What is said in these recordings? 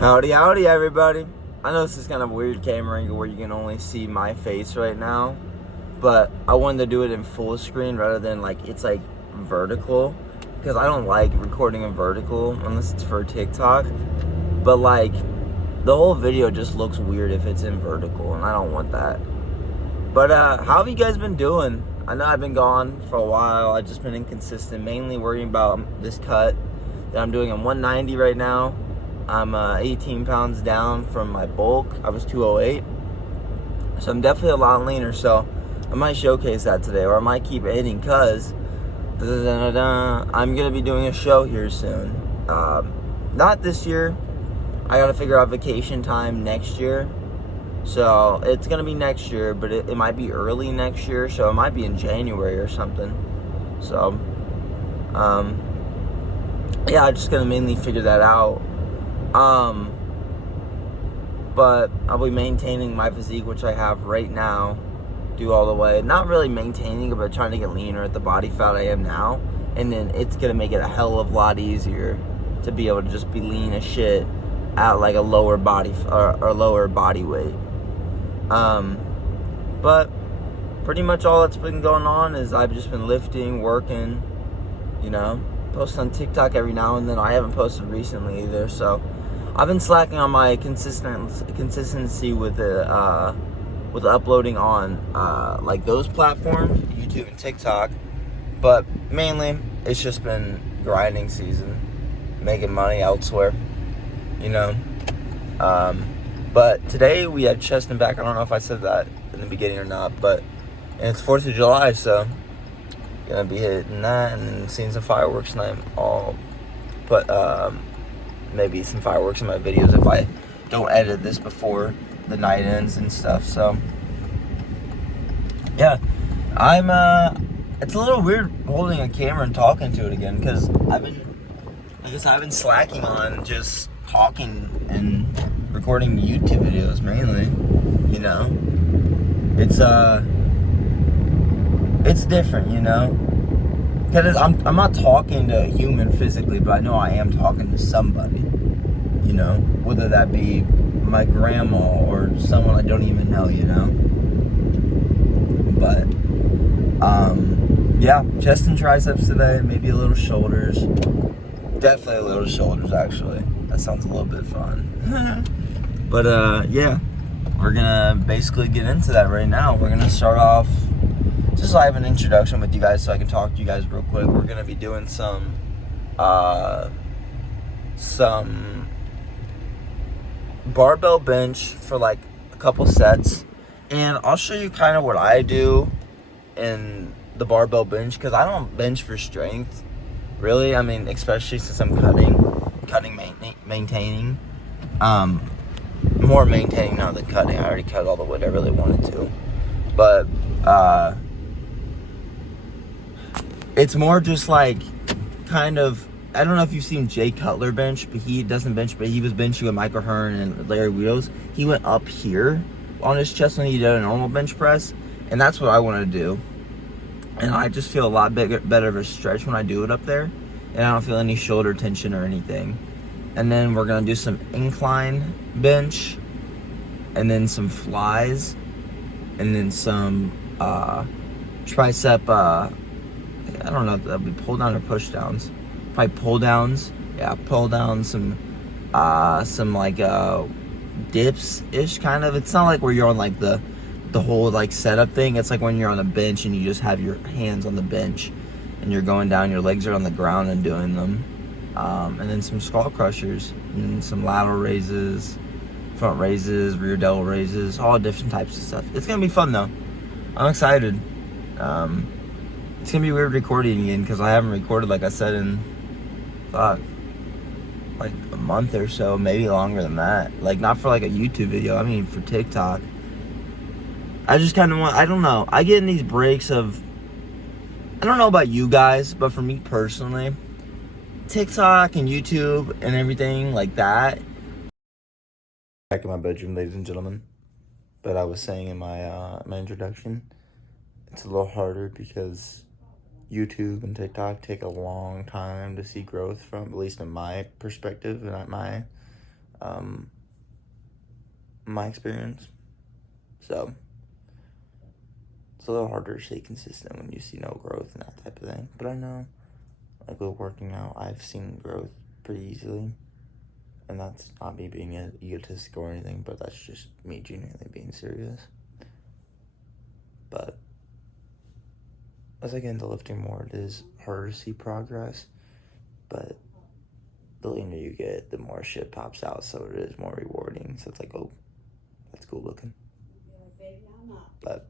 Howdy, howdy, everybody. I know this is kind of a weird camera angle where you can only see my face right now, but I wanted to do it in full screen rather than it's vertical, because I don't like recording in vertical unless it's for TikTok. But the whole video just looks weird if it's in vertical, and I don't want that. But how have you guys been doing? I know I've been gone for a while. I've just been inconsistent, mainly worrying about this cut that I'm doing. I'm 190 right now. I'm 18 pounds down from my bulk. I was 208. So I'm definitely a lot leaner. So I might showcase that today, or I might keep editing, because I'm going to be doing a show here soon. Not this year. I got to figure out vacation time next year. So it's going to be next year, but it might be early next year. So it might be in January or something. So, yeah, I'm just going to mainly figure that out. But I'll be maintaining my physique, which I have right now, do all the way. Not really maintaining it, but trying to get leaner at the body fat I am now. And then it's going to make it a hell of a lot easier to be able to just be lean as shit at a lower body or lower body weight. But pretty much all that's been going on is I've just been lifting, working, post on TikTok every now and then. I haven't posted recently either, so I've been slacking on my consistency with uploading on those platforms, YouTube and TikTok. But mainly it's just been grinding season, making money elsewhere, But today we had chest and back. I don't know if I said that in the beginning or not, and it's 4th of July, so gonna be hitting that and then seeing some fireworks tonight. I'll put maybe some fireworks in my videos if I don't edit this before the night ends and stuff. So yeah, it's a little weird holding a camera and talking to it again, because I've been slacking on just talking and recording YouTube videos mainly. It's different, because I'm not talking to a human physically, but I know I am talking to somebody, whether that be my grandma or someone I don't even know, But yeah, chest and triceps today, maybe a little shoulders. Definitely a little shoulders, actually. That sounds a little bit fun. But yeah, we're gonna basically get into that right now. We're gonna start off, just so I have an introduction with you guys, so I can talk to you guys real quick. We're gonna be doing some barbell bench for a couple sets, and I'll show you kind of what I do in the barbell bench, because I don't bench for strength, really. I mean, especially since I'm maintaining, more maintaining now than cutting. I already cut all the weight I really wanted to, but it's more just kind of, I don't know if you've seen Jay Cutler bench, but he doesn't bench, but he was benching with Michael Hearn and Larry Wheels. He went up here on his chest when he did a normal bench press, and that's what I want to do. And I just feel a lot better of a stretch when I do it up there, and I don't feel any shoulder tension or anything. And then we're gonna do some incline bench, and then some flies, and then some tricep. I don't know if that'll be pull down or push downs. Probably pull downs. Yeah, pull down some dips ish kind of. It's not like where you're on the whole setup thing. It's like when you're on a bench and you just have your hands on the bench and you're going down, your legs are on the ground and doing them. And then some skull crushers, and some lateral raises, front raises, rear devil raises, all different types of stuff. It's gonna be fun though. I'm excited. It's gonna be weird recording again, because I haven't recorded, like I said, in a month or so, maybe longer than that. Not for a YouTube video, I mean for TikTok. I just kind of want, I don't know, I get in these breaks of, I don't know about you guys, but for me personally, TikTok and YouTube and everything like that. Back in my bedroom, ladies and gentlemen. But I was saying in my introduction, it's a little harder because YouTube and TikTok take a long time to see growth from, at least in my perspective and at my my experience. So it's a little harder to stay consistent when you see no growth and that type of thing. But I know, like with working out, I've seen growth pretty easily. And that's not me being an egotistical or anything, but that's just me genuinely being serious. But as I get into lifting more, it is harder to see progress. But the leaner you get, the more shit pops out, so it is more rewarding. So it's like, oh, that's cool looking. But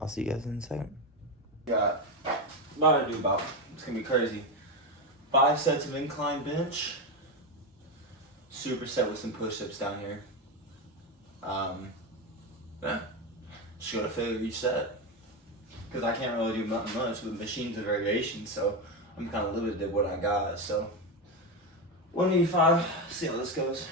I'll see you guys in a second. Got about to do about, it's gonna be crazy, 5 sets of incline bench, superset with some push-ups down here. Yeah, just gotta figure each set, because I can't really do nothing much with machines of variation, so I'm kind of limited to what I got. So 185, see how this goes.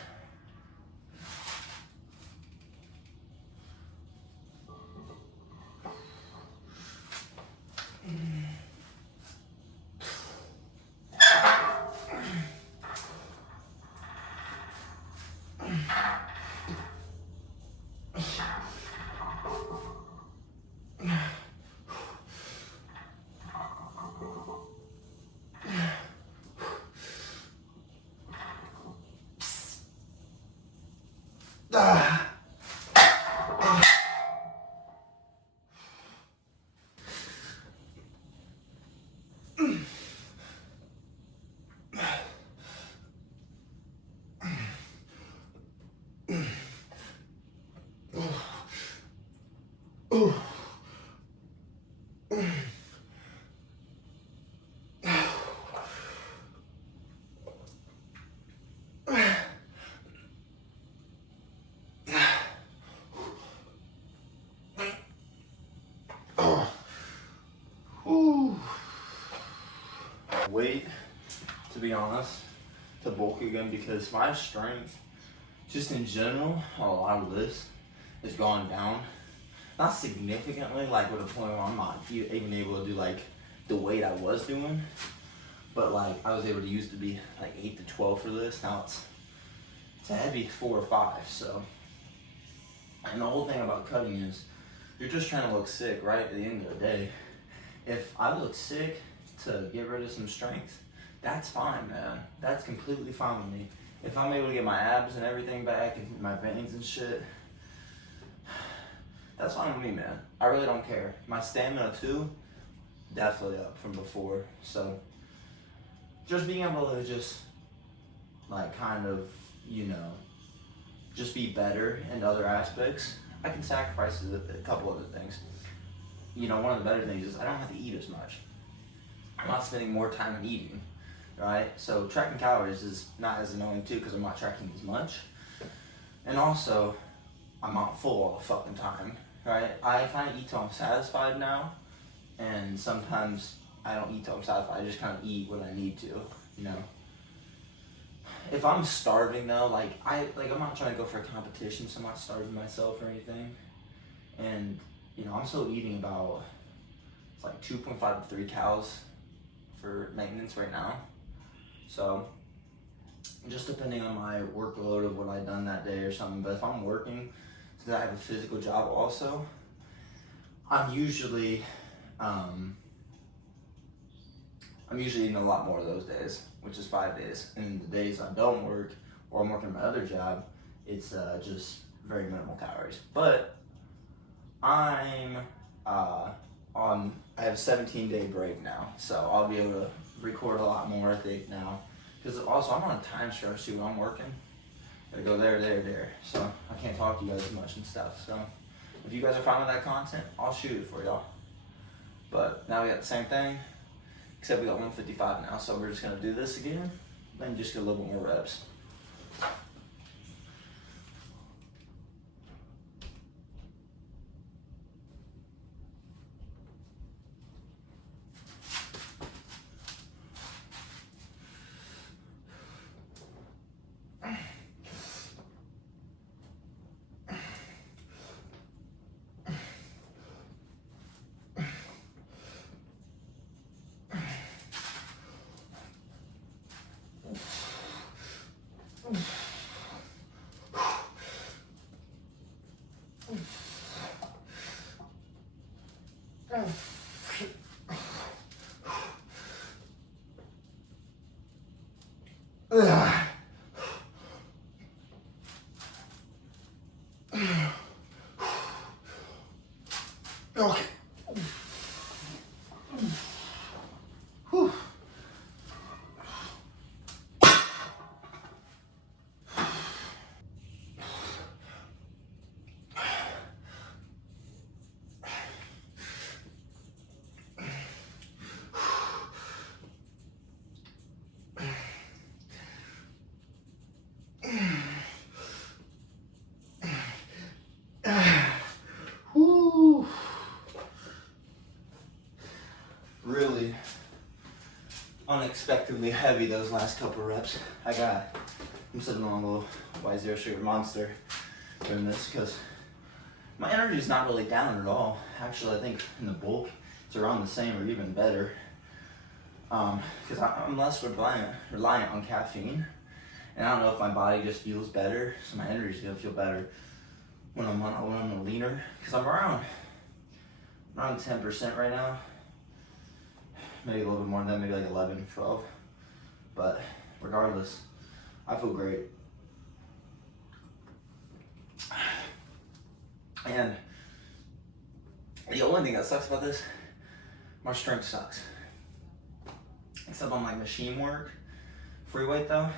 Wait, to be honest, to bulk again, because my strength, just in general, a lot of this has gone down. Not significantly, like with a point where I'm not even able to do like the weight I was doing, but like I was able to used to be like 8 to 12 for this. Now it's a heavy 4 or 5. So, and the whole thing about cutting is you're just trying to look sick, right? At the end of the day, if I look sick to get rid of some strength, that's fine, man. That's completely fine with me. If I'm able to get my abs and everything back and my veins and shit, that's fine with me, man. I really don't care. My stamina too, definitely up from before. So just being able to just like kind of, you know, just be better in other aspects. I can sacrifice a couple other things. You know, one of the better things is I don't have to eat as much. I'm not spending more time in eating, right? So tracking calories is not as annoying too, because I'm not tracking as much. And also, I'm not full all the fucking time, right? I kind of eat till I'm satisfied now, and sometimes I don't eat till I'm satisfied. I just kind of eat what I need to, you know. If I'm starving though, I'm not trying to go for a competition, so I'm not starving myself or anything. And you know, I'm still eating about, it's like 2.5 to 3 calories for maintenance right now. So just depending on my workload of what I've done that day or something. But if I'm working, because I have a physical job also, I'm usually eating a lot more of those days, which is 5 days. And the days I don't work or I'm working my other job, it's just very minimal calories. But I have a 17-day break now, so I'll be able to record a lot more, I think, now. Because also, I'm on a time stretch too when I'm working. Gotta go there. So I can't talk to you guys as much and stuff. So if you guys are fine with that content, I'll shoot it for y'all. But now we got the same thing, except we got 155 now. So we're just gonna do this again, and just get a little bit more reps. Okay. Whew. Whew. Really unexpectedly heavy those last couple reps. I'm sitting on a little Y0 sugar monster doing this because my energy is not really down at all. Actually, I think in the bulk it's around the same or even better. Because I'm less reliant on caffeine, and I don't know if my body just feels better, so my energy's gonna feel better when I'm leaner. Because I'm around 10% right now. Maybe a little bit more than that, maybe like 11, 12. But regardless, I feel great. And the only thing that sucks about this, my strength sucks. Except on like machine work, free weight though,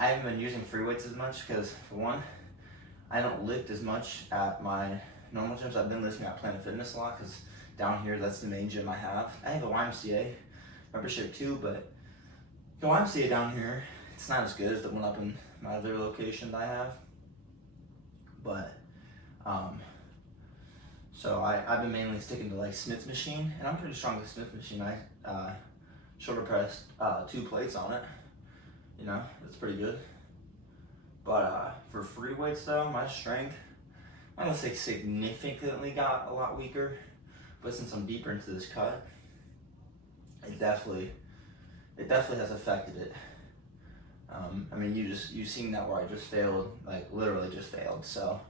I haven't been using free weights as much because for one, I don't lift as much at my normal gyms. I've been lifting at Planet Fitness a lot because down here, that's the main gym I have. I have a YMCA membership too, but the YMCA down here, it's not as good as the one up in my other location that I have. But, so I've been mainly sticking to like Smith's machine, and I'm pretty strong with Smith's machine. I shoulder pressed 2 plates on it. You know, it's pretty good. But for free weights though, my strength, I'm gonna say significantly got a lot weaker. But since I'm deeper into this cut, it definitely has affected it. I mean, you've seen that where I just failed, like literally just failed. So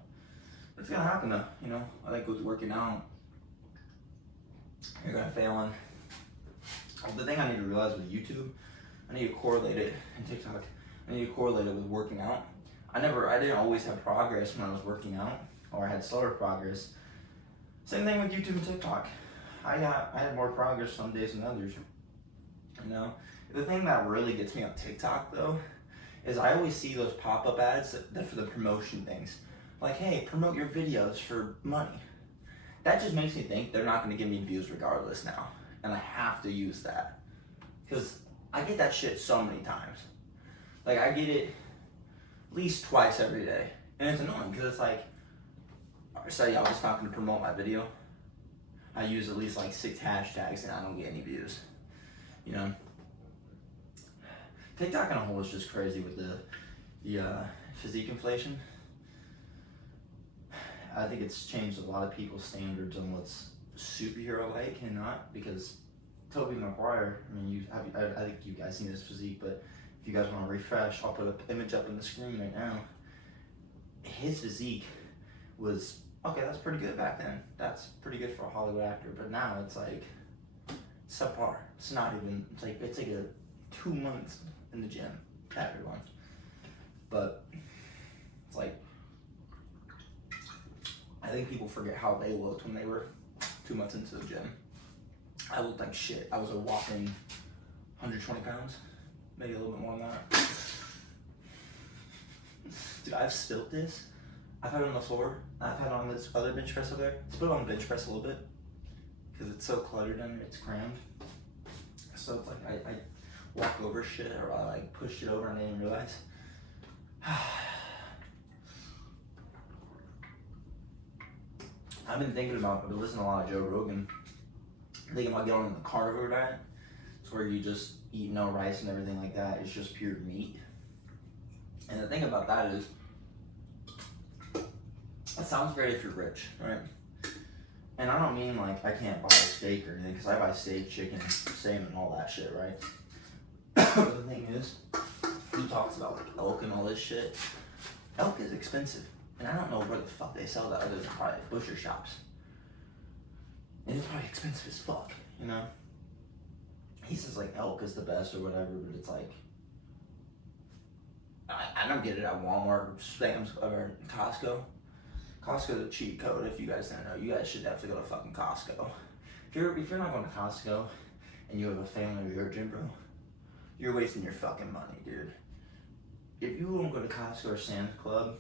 it's gonna happen though, you know. I think with working out, you're gonna fail. And the thing I need to realize with YouTube, I need to correlate it, and TikTok, I need to correlate it with working out. I didn't always have progress when I was working out, or I had slower progress. Same thing with YouTube and TikTok. I had more progress some days than others. You know, the thing that really gets me on TikTok though, is I always see those pop-up ads that for the promotion things. Like, hey, promote your videos for money. That just makes me think they're not gonna give me views regardless now. And I have to use that. Because I get that shit so many times. Like, I get it at least twice every day. And it's annoying because it's like, say I was not going to promote my video. I use at least like 6 hashtags and I don't get any views. You know? TikTok on a whole is just crazy with the physique inflation. I think it's changed a lot of people's standards on what's superhero-like and not, because Tobey Maguire, I mean, I think you guys seen his physique, but if you guys want to refresh, I'll put an image up on the screen right now. His physique was, okay, that's pretty good back then. That's pretty good for a Hollywood actor, but now it's like subpar. It's not even, it's like a 2 months in the gym, everyone. But it's like, I think people forget how they looked when they were 2 months into the gym. I looked like shit. I was a whopping 120 pounds, maybe a little bit more than that. Dude, I've spilled this. I've had it on the floor. I've had it on this other bench press over there. Let's put it on the bench press a little bit because it's so cluttered under, it's crammed. So it's like I walk over shit, or I like push it over and I didn't realize. I've been listening to a lot of Joe Rogan. Thinking about getting on the carnivore diet. It's where you just eat no rice and everything like that. It's just pure meat. And the thing about that is, it sounds great if you're rich, right? And I don't mean like I can't buy a steak or anything, because I buy steak, chicken, salmon, all that shit, right? But the thing is, he talks about like elk and all this shit. Elk is expensive. And I don't know where the fuck they sell that other than probably at butcher shops. And it's probably expensive as fuck, you know? He says like elk is the best or whatever, but it's like, I don't get it at Walmart or Sam's or Costco. Costco's a cheat code. If you guys don't know, you guys should definitely go to fucking Costco. If you're not going to Costco and you have a family or you're a gym bro, you're wasting your fucking money, dude. If you won't go to Costco or Sam's Club,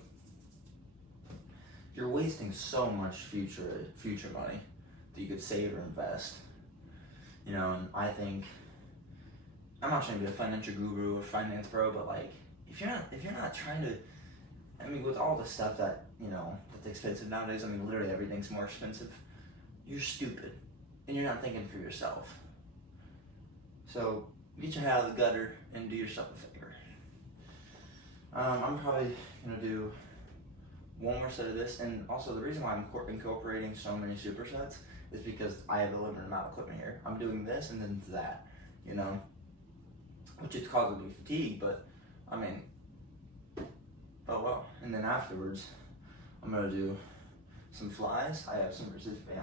you're wasting so much future money that you could save or invest. You know, and I think, I'm not trying to be a financial guru or finance bro, but like, if you're not trying to, I mean, with all the stuff that, you know, that's expensive nowadays, I mean, literally everything's more expensive, you're stupid, and you're not thinking for yourself. So, get your head out of the gutter and do yourself a favor. I'm probably gonna do one more set of this, and also the reason why I'm incorporating so many supersets is because I have a limited amount of equipment here. I'm doing this and then that, you know, which is causing me fatigue, but I mean, oh well. And then afterwards, I'm gonna do some flies. I have some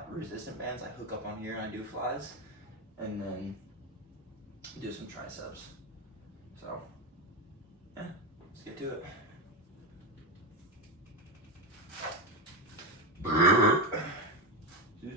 resistant bands I hook up on here and I do flies, and then do some triceps. So, yeah, let's get to it. Excuse me.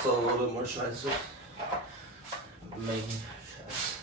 So a little bit more triceps. Making triceps.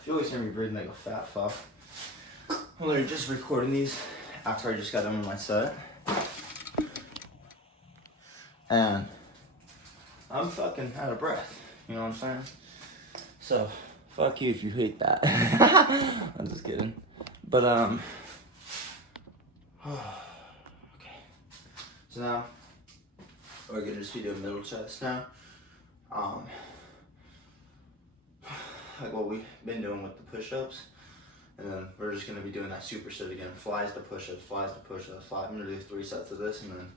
If you always hear me breathing like a fat fuck, I'm literally just recording these after I just got done with my set. And I'm fucking out of breath, you know what I'm saying? So, fuck you if you hate that. I'm just kidding. But, okay. So now, we're gonna just be doing middle chest now. Like what we've been doing with the push-ups, and then we're just gonna be doing that superset again. Flies to push-ups, flies to push-ups, flies. I'm gonna do 3 sets of this, and then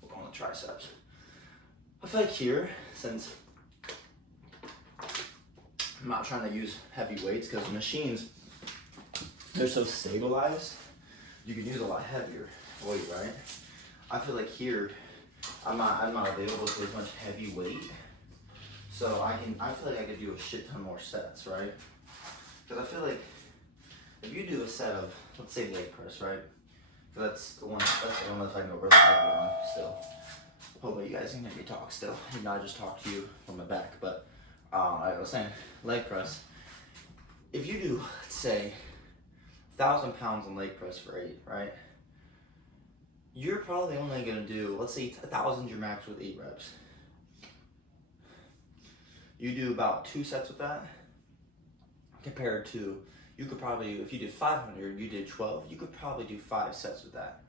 we'll go on the triceps. I feel like here, since I'm not trying to use heavy weights, because the machines, they're so stabilized, you can use a lot heavier weight, right? I feel like here, I'm not available to as much heavy weight. So I feel like I could do a shit ton more sets, right? Because I feel like if you do a set of, let's say leg press, right? That's the one that's I can go really heavy on still. Hopefully you guys can hear me talk still. You know, I just talked to you from the back, but I was saying leg press. If you do, let's say, 1,000 pounds on leg press for 8, right? You're probably only gonna do, let's say 1,000 your max with 8 reps. You do about 2 sets with that, compared to, you could probably, if you did 500, you did 12, you could probably do 5 sets with that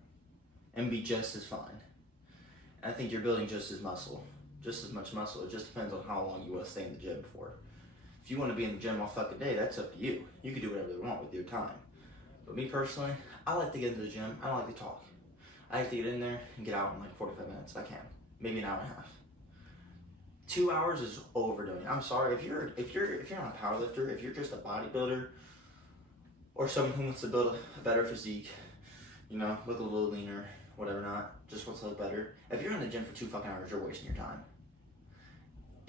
and be just as fine. And I think you're building just as much muscle. It just depends on how long you want to stay in the gym for. If you want to be in the gym all fucking day, that's up to you. You can do whatever you want with your time. But me personally, I like to get into the gym. I don't like to talk. I like to get in there and get out in like 45 minutes if I can. Maybe an hour and a half. 2 hours is overdoing it. I'm sorry, if you're not a powerlifter, if you're just a bodybuilder or someone who wants to build a better physique, you know, look a little leaner, whatever not, just wants to look better. If you're in the gym for 2 fucking hours, you're wasting your time.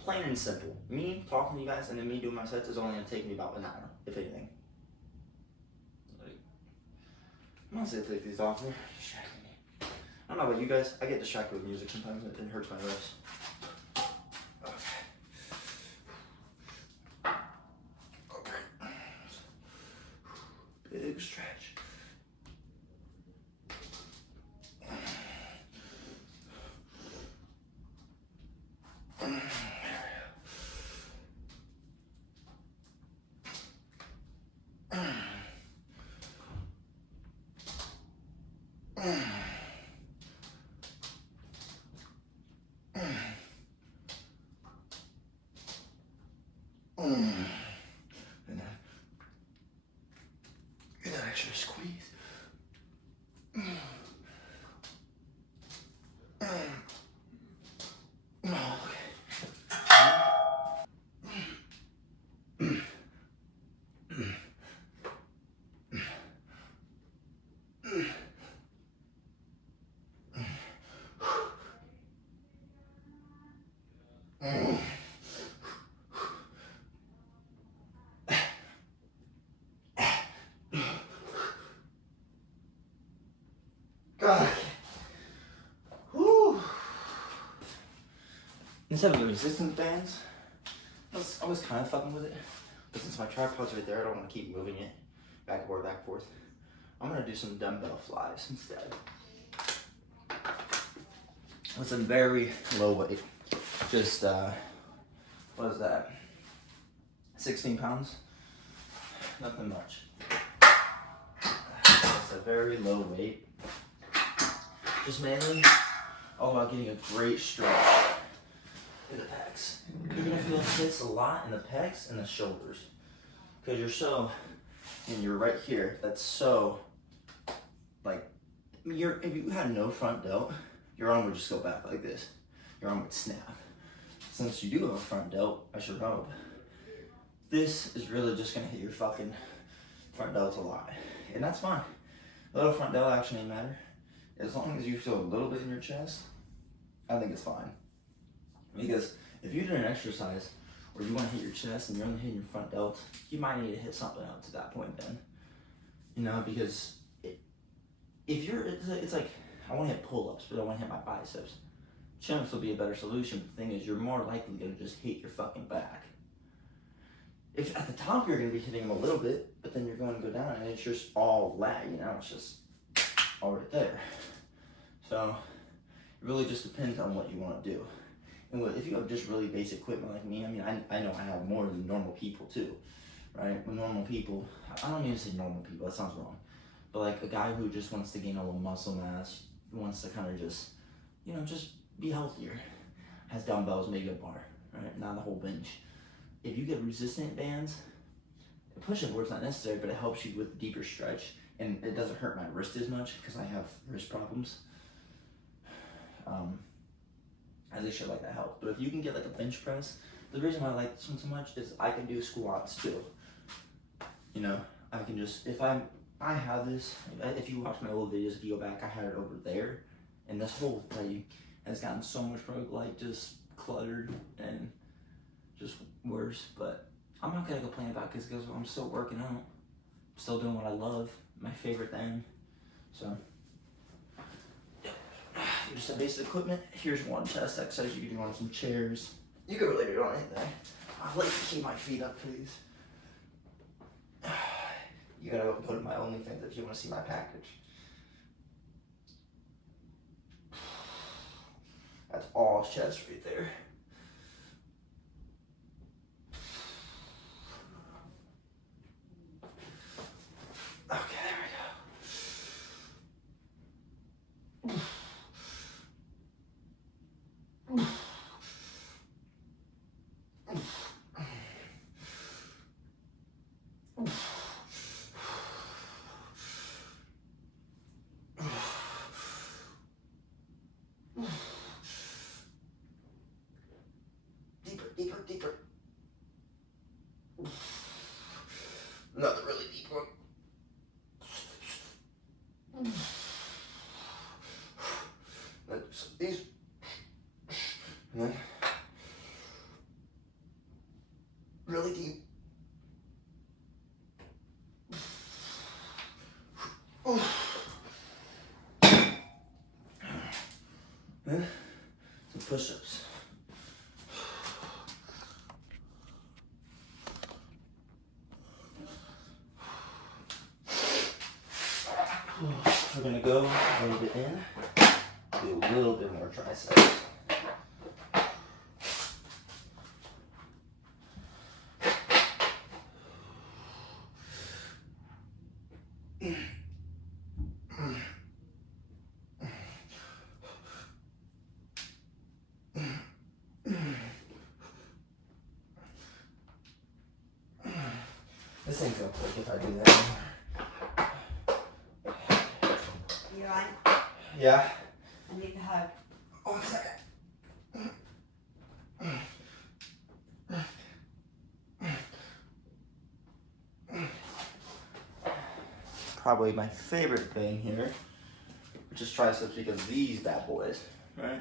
Plain and simple. Me talking to you guys and then me doing my sets is only gonna take me about an hour, if anything. Like, I'm not gonna take these off. They're distracting me. I don't know about you guys. I get distracted with music sometimes. It hurts my wrist. Okay. Big stretch. And then get that extra squeeze. Oh, okay. God. Whew. Instead of the resistance bands, I was kind of fucking with it. But since my tripod's right there, I don't want to keep moving it back and forth, back and forth. I'm going to do some dumbbell flies instead. With some very low weight. Just, what is that? 16 pounds? Nothing much. It's a very low weight. Just mainly all about getting a great stretch in the pecs. You're gonna feel this a lot in the pecs and the shoulders. Because you're so, and you're right here, that's so, like, if you had no front delt, your arm would just go back like this. Your arm would snap. Since you do have a front delt, I should hope, this is really just gonna hit your fucking front delt a lot. And that's fine. A little front delt action ain't matter. As long as you feel a little bit in your chest, I think it's fine. Because if you do an exercise where you want to hit your chest and you're only hitting your front delt, you might need to hit something else at that point then. You know, because if you're, it's like, I want to hit pull-ups, but I want to hit my biceps. Chin-ups will be a better solution, but the thing is, you're more likely going to just hit your fucking back. If at the top you're going to be hitting them a little bit, but then you're going to go down and it's just all lag, you know, it's just all right there. So it really just depends on what you want to do. And if you have just really basic equipment like me, I mean, I know I have more than normal people too, right? With normal people, I don't mean to say normal people, that sounds wrong. But like a guy who just wants to gain a little muscle mass, wants to kind of just, you know, just be healthier, has dumbbells, maybe a bar, right? Not the whole bench. If you get resistant bands, push-up work's not necessary, but it helps you with deeper stretch, and it doesn't hurt my wrist as much because I have wrist problems. At least shit like that helps. But if you can get like a bench press, the reason why I like this one so much is I can do squats too. You know, I can just, I have this, if you watch my old videos, if you go back, I had it over there, and this whole thing has gotten so much more like just cluttered and just worse, but I'm not gonna complain about it because I'm still working out, I'm still doing what I love, my favorite thing. So just some basic equipment. Here's one chest exercise you can do on some chairs. You can really do it on anything. I'd like to keep my feet up, please. You gotta go to my OnlyFans if you want to see my package. That's all chest right there. Okay, there we go. push-ups. We're gonna go a little bit in, do a little bit more triceps. This ain't gonna work if I do that anymore. You alright? Yeah. I need the hug. 1 second. Probably my favorite thing here, which is triceps, because these bad boys, right?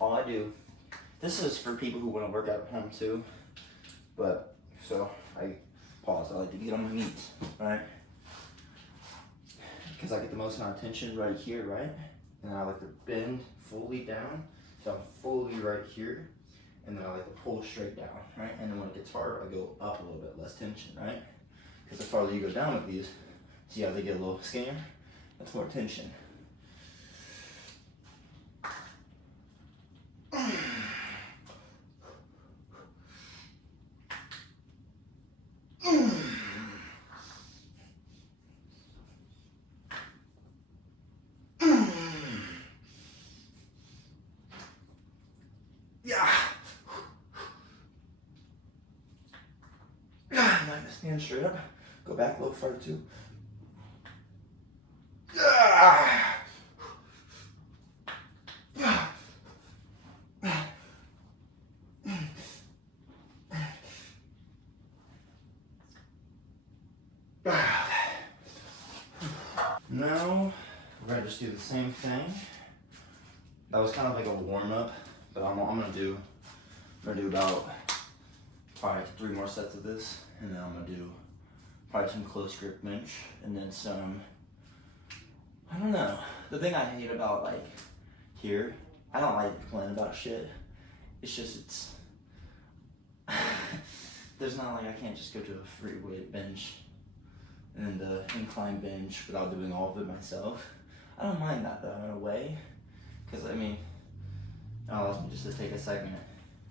All I do, this is for people who want to work out at home too, but so I pause. I like to get on my knees, right? Because I get the most amount of tension right here, right? And I like to bend fully down, so I'm fully right here, and then I like to pull straight down, right? And then when it gets hard, I go up a little bit, less tension, right? Because the farther you go down with these, see how they get a little skinnier? That's more tension. Yeah. Now stand straight up. Go back a little farther too. Now we're gonna just do the same thing. That was kind of like a warm up, but I'm gonna do about probably 3 more sets of this, and then I'm gonna do probably some close grip bench, and then some. I don't know. The thing I hate about like here, I don't like complaining about shit. It's just there's not like I can't just go to a free weight bench and the incline bench without doing all of it myself. I don't mind that though in a way, because I mean, it allows me just to take a second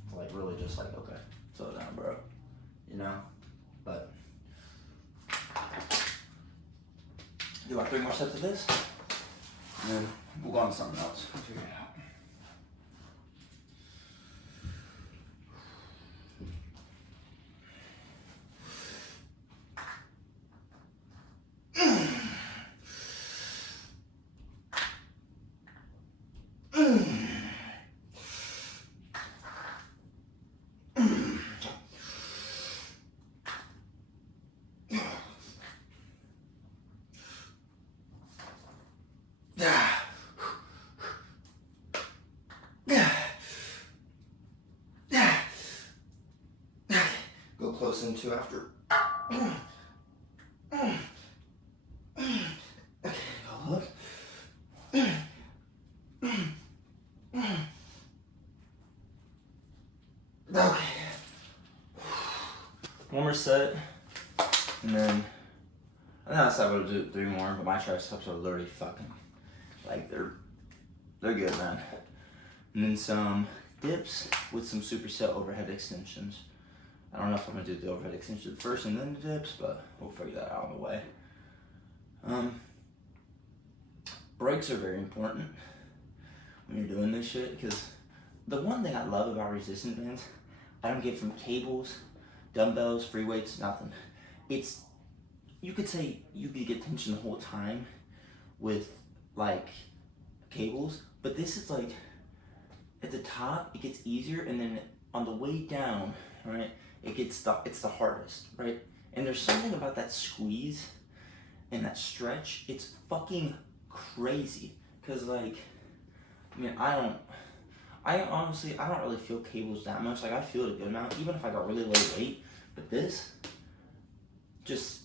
to like really just like, okay, slow down, bro, you know. But do about 3 more sets of this, and then we'll go on to something else. We'll figure it out. Go close into after. Okay, go look. Okay. One more set, and then I think I said I would do 3 more, but my triceps are literally fucking like they're good, man. And then some dips with some superset overhead extensions. I don't know if I'm gonna do the overhead extension first and then the dips, but we'll figure that out on the way. Breaks are very important when you're doing this shit, because the one thing I love about resistance bands, I don't get from cables, dumbbells, free weights, nothing. It's, you could say you could get tension the whole time with like cables, but this is like, at the top, it gets easier, and then on the way down, right, it's the hardest, right? And there's something about that squeeze and that stretch, it's fucking crazy. Cause like, I mean, I don't really feel cables that much. Like I feel it a good amount, even if I got really low weight, but this, just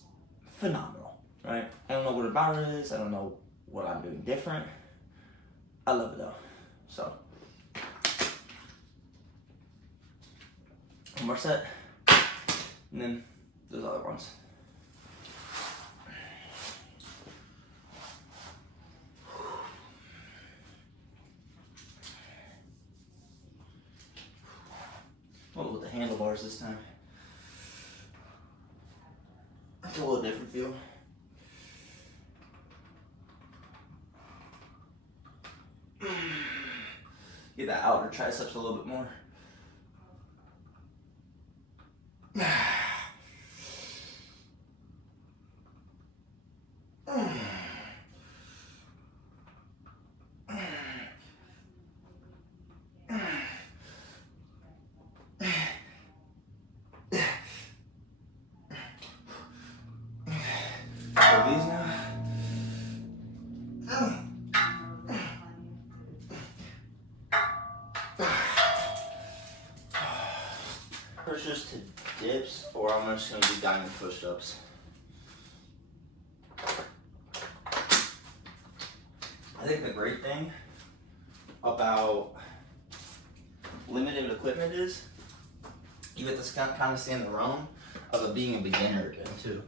phenomenal, right? I don't know what about it is, I don't know what I'm doing different. I love it though, so. One more set. And then those other ones. Oh, with the handlebars this time. It's a little different feel. Get that outer triceps a little bit more. So these now. Pushes to dips, or I'm just gonna do diamond push-ups. I think the great thing about limited equipment is you get to kind of stay in the realm of being a beginner again too.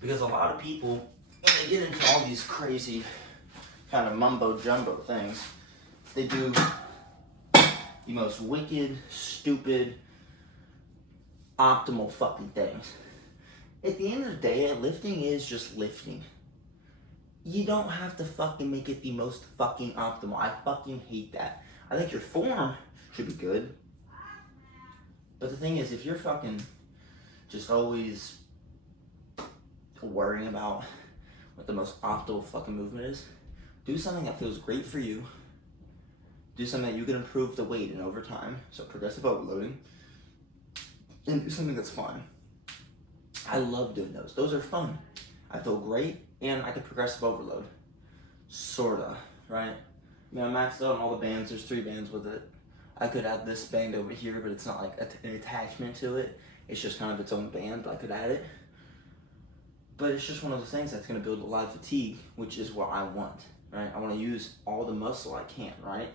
Because a lot of people, when they get into all these crazy kind of mumbo jumbo things, they do the most wicked, stupid, optimal fucking things. At the end of the day, lifting is just lifting. You don't have to fucking make it the most fucking optimal. I fucking hate that. I think your form should be good. But the thing is, if you're fucking just always worrying about what the most optimal fucking movement is, do something that feels great for you. Do something that you can improve the weight in over time. So progressive overloading. And do something that's fun. I love doing those. Those are fun. I feel great, and I can progressive overload. Sorta, right? I mean, I maxed out on all the bands. There's 3 bands with it. I could add this band over here, but it's not like an attachment to it. It's just kind of its own band, but I could add it. But it's just one of those things that's gonna build a lot of fatigue, which is what I want, right? I wanna use all the muscle I can, right?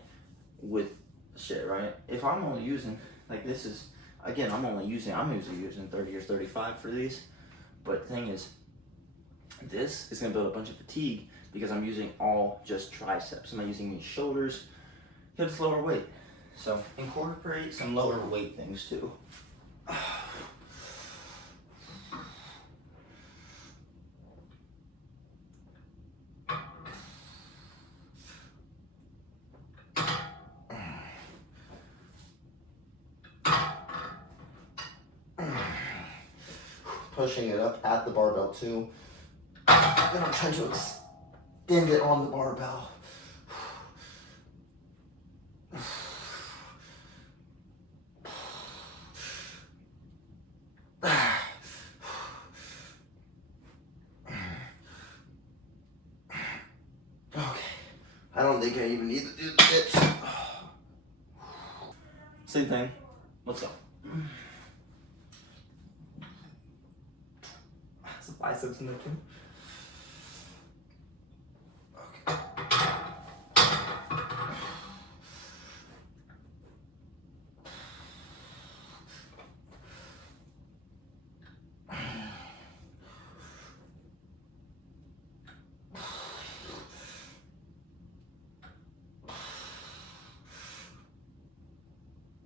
With shit, right? If I'm only using, like this is, again, I'm usually using 30 or 35 for these. But the thing is, this is gonna build a bunch of fatigue because I'm using all just triceps. I'm not using any shoulders, because it's lower weight. So incorporate some lower weight things too. Pushing it up at the barbell too. Then I'm trying to extend it on the barbell. Okay. I don't think I even need to do the dips. Same thing. Let's go. Some biceps in there too. Okay.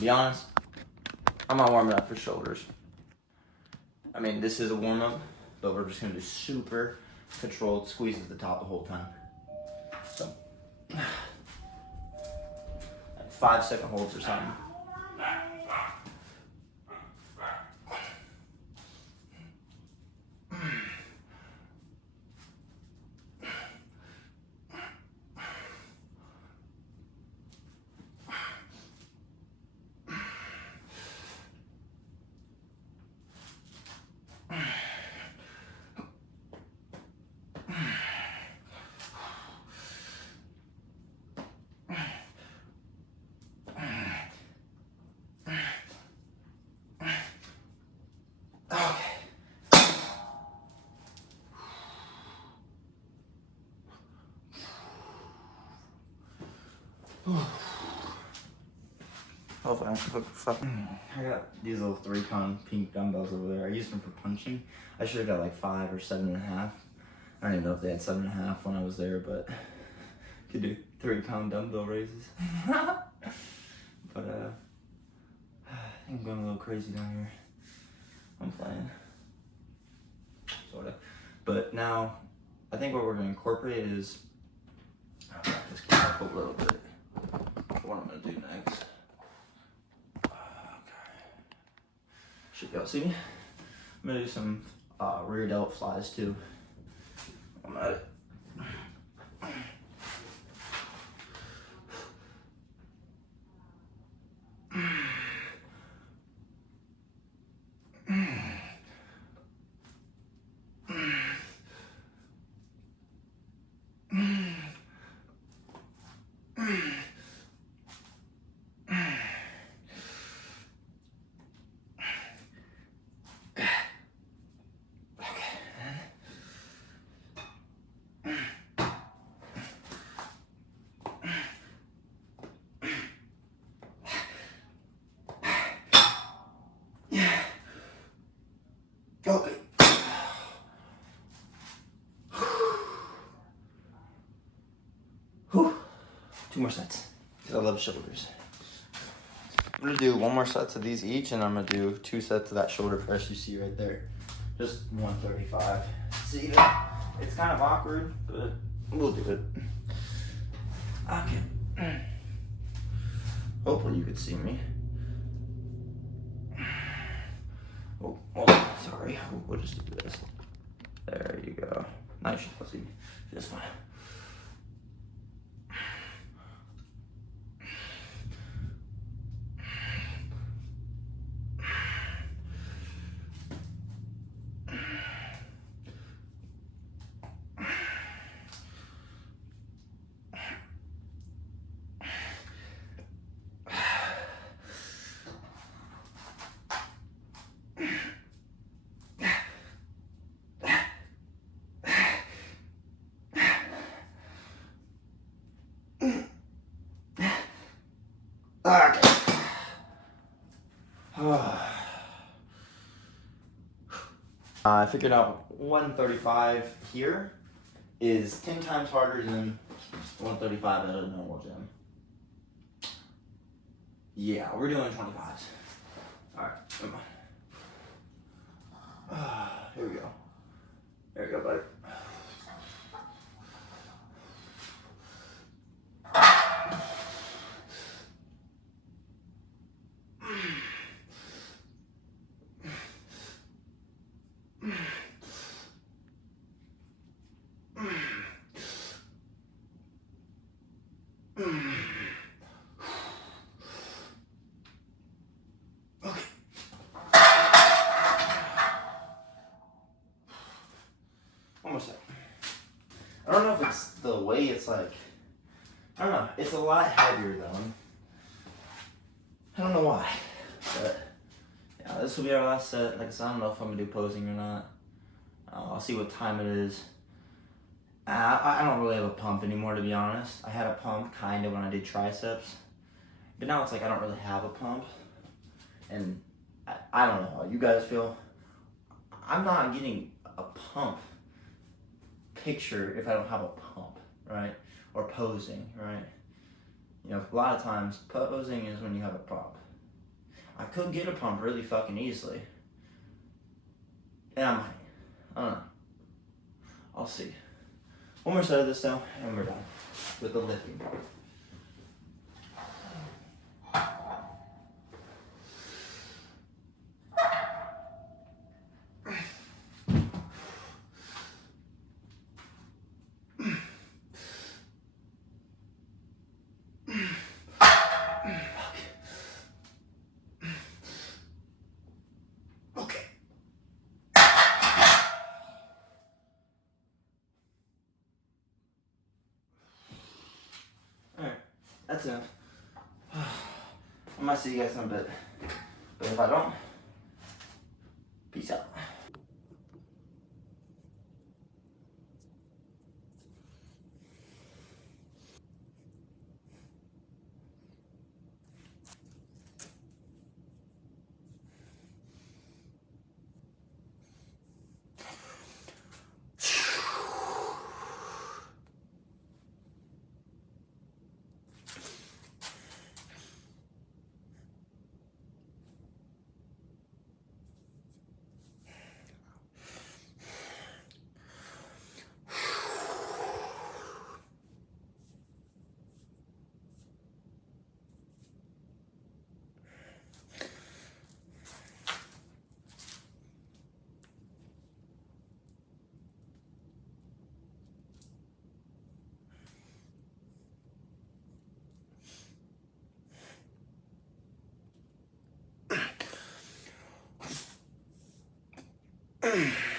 Be honest, I'm not warming up for shoulders. I mean, this is a warm up, but we're just gonna do super controlled squeeze at the top the whole time. So, like 5-second holds or something. Hopefully I don't cook fucking. I got these little 3-pound pink dumbbells over there. I used them for punching. I should have got like 5 or 7.5. I don't even know if they had 7.5 when I was there, but could do 3-pound dumbbell raises. But I think I'm going a little crazy down here. I'm playing, sorta. But now, I think what we're gonna incorporate is, just keep up a little bit. What I'm gonna do next. Should y'all see me? I'm gonna do some rear delt flies too. I'm at it. Okay. Whew. 2 more sets. Because I love shoulders. I'm gonna do 1 more set of these each, and I'm gonna do 2 sets of that shoulder press you see right there. Just 135. See, it's kind of awkward, but we'll do it. Okay. Hopefully you could see me. Oh, sorry. We'll just do this. There you go. Now you should see me just fine. Okay. I figured out 135 here is 10 times harder than 135 at a normal gym. Yeah, we're doing 25s. Alright, come on. Here we go. There we go, buddy. Almost there. I don't know if it's the way it's like, I don't know, it's a lot heavier though. I don't know why, but yeah, this will be our last set. Like I said, I don't know if I'm gonna do posing or not. I'll see what time it is. I don't really have a pump anymore, to be honest. I had a pump kind of when I did triceps, but now it's like I don't really have a pump. And I don't know how you guys feel. I'm not getting a pump picture if I don't have a pump, right? Or posing, right? You know, a lot of times posing is when you have a pump. I could get a pump really fucking easily. And I might. I don't know. I'll see. 1 more set of this though, and we're done with the lifting. That's enough. I might see you guys in a bit. But if I don't, peace out. Hey.